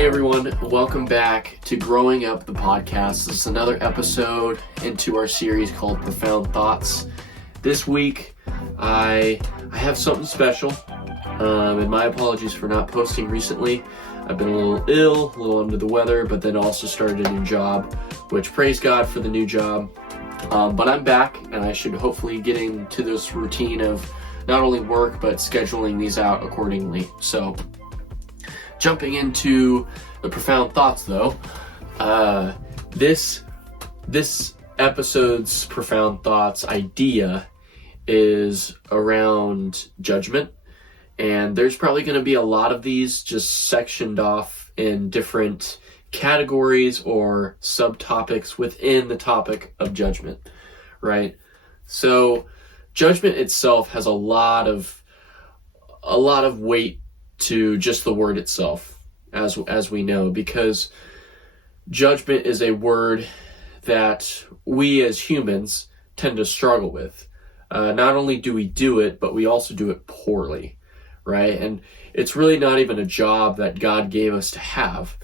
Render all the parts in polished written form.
Hey everyone, welcome back to Growing Up the Podcast. This is another episode into our series called Profound Thoughts. This week, I have something special, and my apologies for not posting recently. I've been a little ill, a little under the weather, but then also started a new job, which praise God for the new job. But I'm back, and I should hopefully get into this routine of not only work, but scheduling these out accordingly. So, jumping into the profound thoughts, though, this episode's profound thoughts idea is around judgment, and there's probably going to be a lot of these just sectioned off in different categories or subtopics within the topic of judgment, right? So, judgment itself has a lot of weight to just the word itself, as we know, because judgment is a word that we as humans tend to struggle with. Not only do we do it, but we also do it poorly, right? And it's really not even a job that God gave us to have.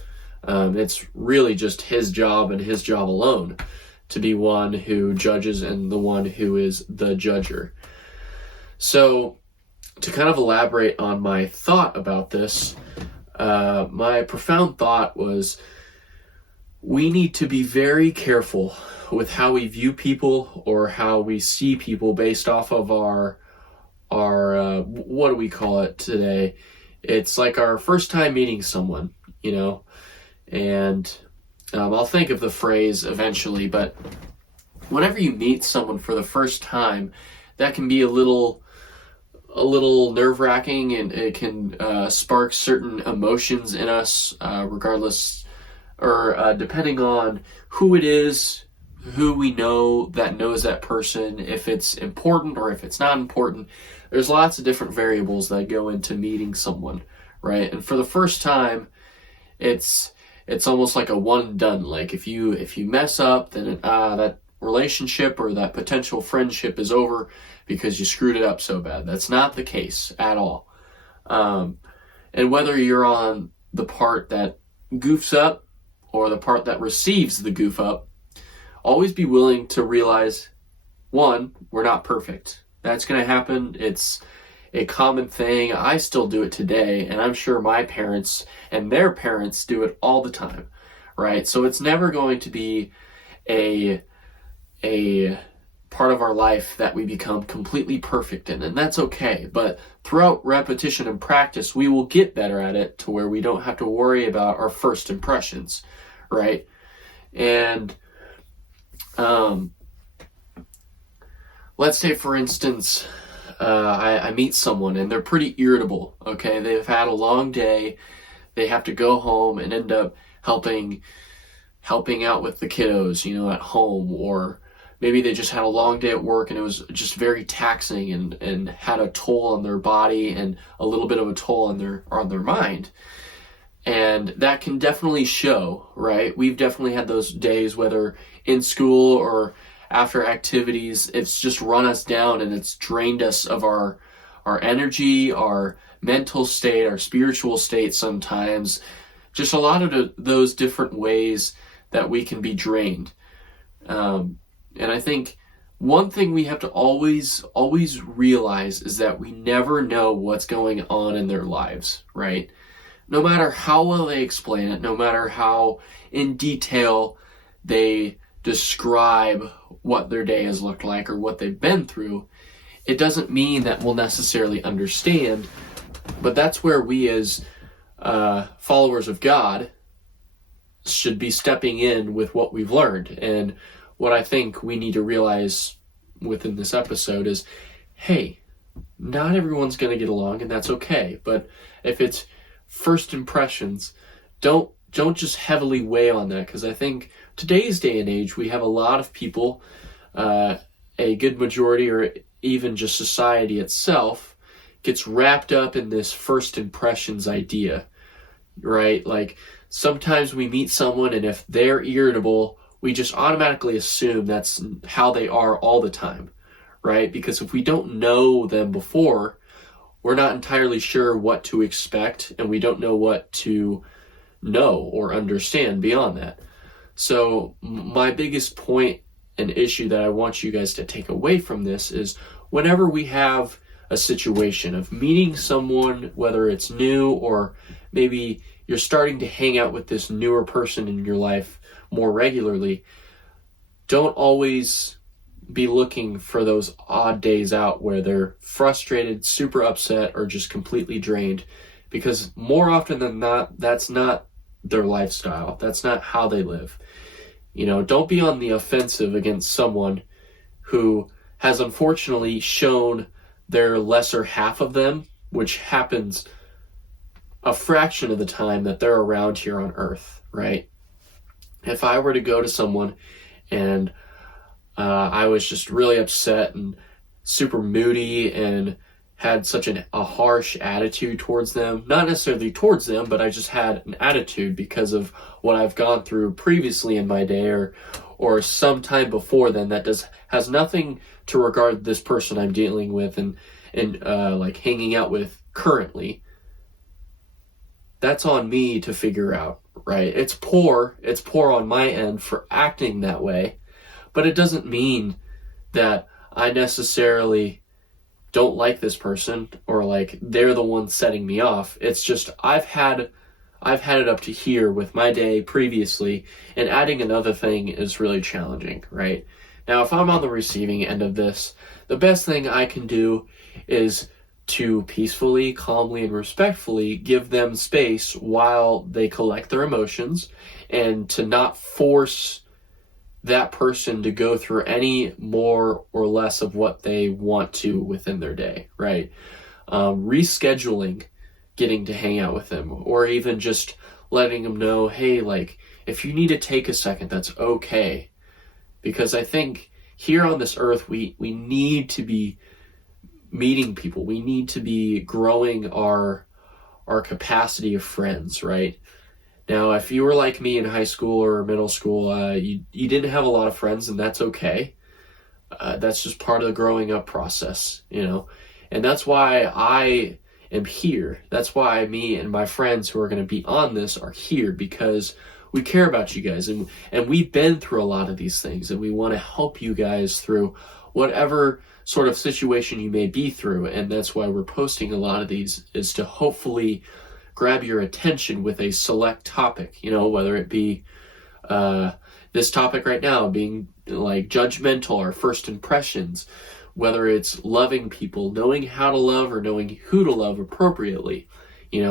It's really just His job and His job alone to be one who judges and the one who is the judger. So, to kind of elaborate on my thought about this, my profound thought was we need to be very careful with how we view people or how we see people based off of our what do we call it today? It's like our first time meeting someone, and I'll think of the phrase eventually, but whenever you meet someone for the first time, that can be a little nerve-wracking, and it can spark certain emotions in us, regardless or depending on who it is, who we know that knows that person, if it's important or if it's not important. There's lots of different variables that go into meeting someone, right? And for the first time, it's almost like a one and done. Like if you mess up, then that relationship or that potential friendship is over because you screwed it up so bad. That's not the case at all. And whether you're on the part that goofs up or the part that receives the goof up, always be willing to realize, one, we're not perfect. That's going to happen. It's a common thing. I still do it today, and I'm sure my parents and their parents do it all the time, right? So it's never going to be a part of our life that we become completely perfect in, and that's okay. But throughout repetition and practice, we will get better at it to where we don't have to worry about our first impressions, right? And let's say, for instance, I meet someone and they're pretty irritable, okay? They've had a long day. They have to go home and end up helping out with the kiddos, at home, or maybe they just had a long day at work and it was just very taxing and had a toll on their body and a little bit of a toll on their mind. And that can definitely show, right? We've definitely had those days, whether in school or after activities. It's just run us down and it's drained us of our energy, our mental state, our spiritual state sometimes. Just a lot of those different ways that we can be drained. And I think one thing we have to always realize is that we never know what's going on in their lives, right? No matter how well they explain it, no matter how in detail they describe what their day has looked like or what they've been through, it doesn't mean that we'll necessarily understand. But that's where we as followers of God should be stepping in with what we've learned. And what I think we need to realize within this episode is, hey, not everyone's going to get along, and that's okay. But if it's first impressions, don't just heavily weigh on that, because I think today's day and age, we have a lot of people, a good majority, or even just society itself, gets wrapped up in this first impressions idea, right? Like, sometimes we meet someone, and if they're irritable, we just automatically assume that's how they are all the time, right? Because if we don't know them before, we're not entirely sure what to expect, and we don't know what to know or understand beyond that. So my biggest point and issue that I want you guys to take away from this is whenever we have a situation of meeting someone, whether it's new or maybe you're starting to hang out with this newer person in your life more regularly, don't always be looking for those odd days out where they're frustrated, super upset, or just completely drained, because more often than not, that's not their lifestyle. That's not how they live. Don't be on the offensive against someone who has unfortunately shown their lesser half of them, which happens a fraction of the time that they're around here on Earth, right? If I were to go to someone and I was just really upset and super moody and had such a harsh attitude towards them, not necessarily towards them, but I just had an attitude because of what I've gone through previously in my day or some time before then, that has nothing to regard this person I'm dealing with and like hanging out with currently. That's on me to figure out, right? It's poor on my end for acting that way, but it doesn't mean that I necessarily don't like this person or like they're the one setting me off. It's just I've had it up to here with my day previously, and adding another thing is really challenging, right? Now, if I'm on the receiving end of this, the best thing I can do is to peacefully, calmly, and respectfully give them space while they collect their emotions, and to not force that person to go through any more or less of what they want to within their day, right? Rescheduling getting to hang out with them, or even just letting them know, hey, like, if you need to take a second, that's okay. Because I think here on this earth, we need to be meeting people. We need to be growing our capacity of friends, right? Now, if you were like me in high school or middle school, you didn't have a lot of friends, and that's okay. That's just part of the growing up process, And that's why I am here. That's why me and my friends who are going to be on this are here, because we care about you guys, and we've been through a lot of these things, and we want to help you guys through whatever sort of situation you may be through. And that's why we're posting a lot of these, is to hopefully grab your attention with a select topic, whether it be this topic right now being like judgmental or first impressions, whether it's loving people, knowing how to love or knowing who to love appropriately,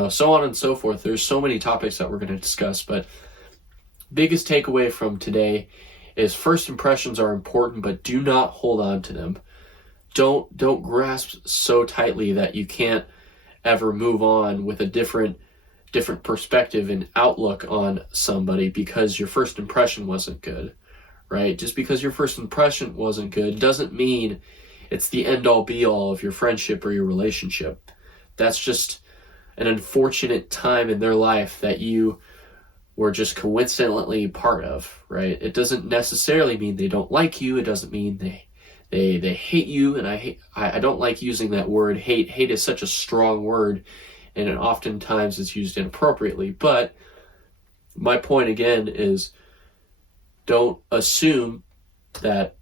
so on and so forth. There's so many topics that we're going to discuss, but biggest takeaway from today is first impressions are important, but do not hold on to them. Don't grasp so tightly that you can't ever move on with a different perspective and outlook on somebody because your first impression wasn't good, right? Just because your first impression wasn't good doesn't mean it's the end-all be-all of your friendship or your relationship. That's just an unfortunate time in their life that you were just coincidentally part of, right? It doesn't necessarily mean they don't like you. It doesn't mean they hate you. And I don't like using that word hate. Hate is such a strong word, and it oftentimes is used inappropriately. But my point again is, don't assume that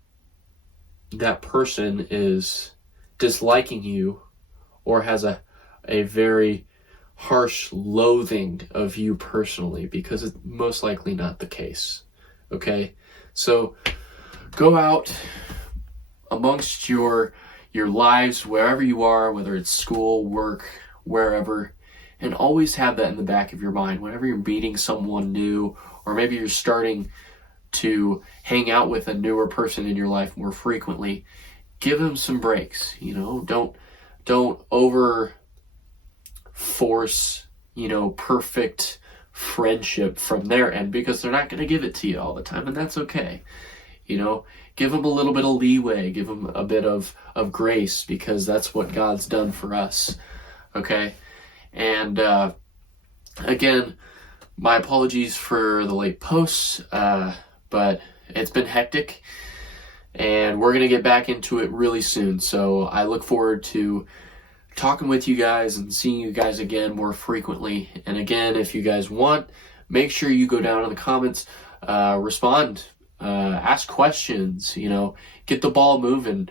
that person is disliking you or has a very harsh loathing of you personally, because it's most likely not the case. Okay? So go out amongst your lives, wherever you are, whether it's school, work, wherever, and always have that in the back of your mind whenever you're meeting someone new, or maybe you're starting to hang out with a newer person in your life more frequently. Give them some breaks. Don't over force perfect friendship from their end, because they're not going to give it to you all the time, and that's okay. Give them a little bit of leeway, give them a bit of grace, because that's what God's done for us. Okay? And again, my apologies for the late posts, but it's been hectic, and we're going to get back into it really soon. So I look forward to talking with you guys and seeing you guys again more frequently. And again, if you guys want make sure you go down in the comments, respond, ask questions, get the ball moving.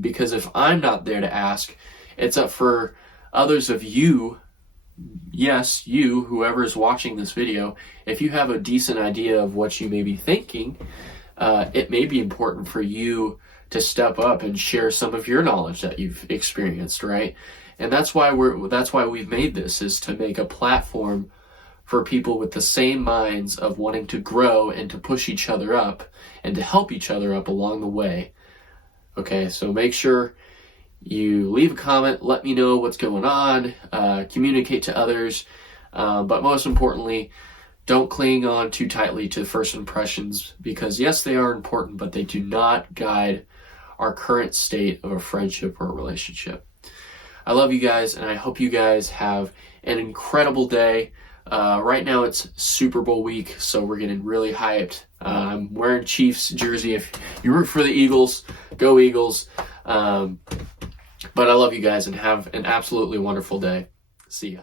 Because if I'm not there to ask, it's up for others of you. Yes, you, whoever's watching this video, if you have a decent idea of what you may be thinking, it may be important for you to step up and share some of your knowledge that you've experienced, right? And that's why we've made this, is to make a platform for people with the same minds of wanting to grow and to push each other up and to help each other up along the way. Okay, so make sure you leave a comment, let me know what's going on, communicate to others, but most importantly, don't cling on too tightly to first impressions, because yes, they are important, but they do not guide our current state of a friendship or a relationship. I love you guys, and I hope you guys have an incredible day. Right now it's Super Bowl week, so we're getting really hyped. I'm wearing Chiefs jersey. If you root for the Eagles, go Eagles. But I love you guys, and have an absolutely wonderful day. See ya.